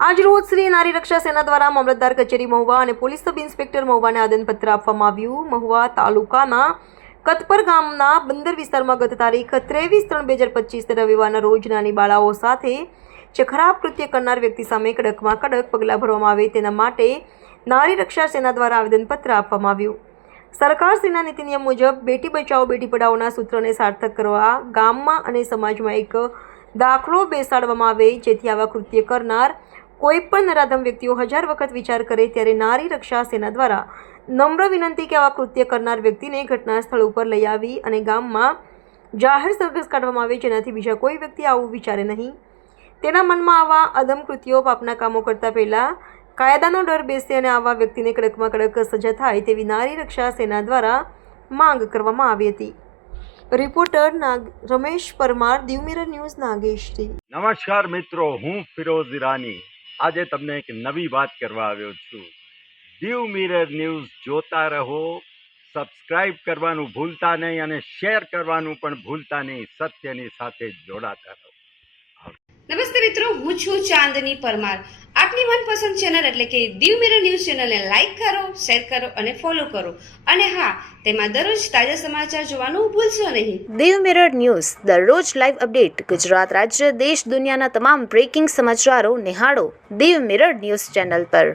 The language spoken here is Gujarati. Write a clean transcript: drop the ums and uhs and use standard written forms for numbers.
આજ રોજ શ્રી નારી રક્ષા સેના દ્વારા મામલતદાર કચેરી મહુવા અને પોલીસ સબ ઇન્સ્પેક્ટર મહુવાને આવેદનપત્ર આપવામાં આવ્યું। મહુવા તાલુકાના કતપર ગામના બંદર વિસ્તારમાં ગત તારીખ 23/3/2025 રવિવારના રોજ નાની બાળાઓ સાથે જે ખરાબ કૃત્ય કરનાર વ્યક્તિ સામે કડકમાં કડક પગલાં ભરવામાં આવે તેના માટે નારી રક્ષા સેના દ્વારા આવેદનપત્ર આપવામાં આવ્યું। સરકારશ્રીના નીતિ નિયમ મુજબ બેટી બચાવો બેટી પઢાઓના સૂત્રને સાર્થક કરવા ગામમાં અને સમાજમાં એક દાખલો બેસાડવામાં આવે, જેથી આવા કૃત્ય કરનાર કોઈપણ નરાધમ વ્યક્તિઓ 1000 વખત વિચાર કરે। ત્યારે નારી રક્ષા સેના દ્વારા નમ્ર વિનંતી કે આવા કૃત્ય કરનાર વ્યક્તિને ઘટના સ્થળ ઉપર લઈ આવી અને ગામમાં જાહેર સરઘસ કાઢવામાં આવે, જેનાથી બીજા કોઈ વ્યક્તિ આવું વિચારે નહીં। તેના મનમાં આવા અદમ કૃત્યો પાપના કામો કરતા પહેલા કાયદાનો ડર બેસે અને આવા વ્યક્તિને કડકમાં કડક સજા થાય તેવી નારી રક્ષા સેના દ્વારા માંગ કરવામાં આવી હતી। Reporter Ramesh Parmar, Diu mirror news, નાગેશથી। નમસ્કાર મિત્રો, હું ફિરોઝ ઈરાની આજે તમને એક નવી વાત કરવા આવ્યો છું। દીવ મિરર ન્યૂઝ જોતા રહો, સબસ્ક્રાઇબ કરવાનું ભૂલતા નહીં અને શેર કરવાનું પણ ભૂલતા નહીં। સત્યની સાથે જોડાતા રહો। નમસ્તે મિત્રો, હું છું ચાંદની પરમાર। આપની મનપસંદ ચેનલ એટલે કે દીવ મિરર ન્યૂઝ ચેનલને લાઈક કરો, શેર કરો અને ફોલો કરો, અને હા, તેમાં દરરોજ તાજા સમાચાર જોવાનું ભૂલશો નહીં। દીવ મિરર ન્યૂઝ દરરોજ લાઈવ અપડેટ, ગુજરાત રાજ્ય, દેશ દુનિયાના તમામ બ્રેકિંગ સમાચારો નિહાળો દીવ મિરર ન્યૂઝ ચેનલ પર।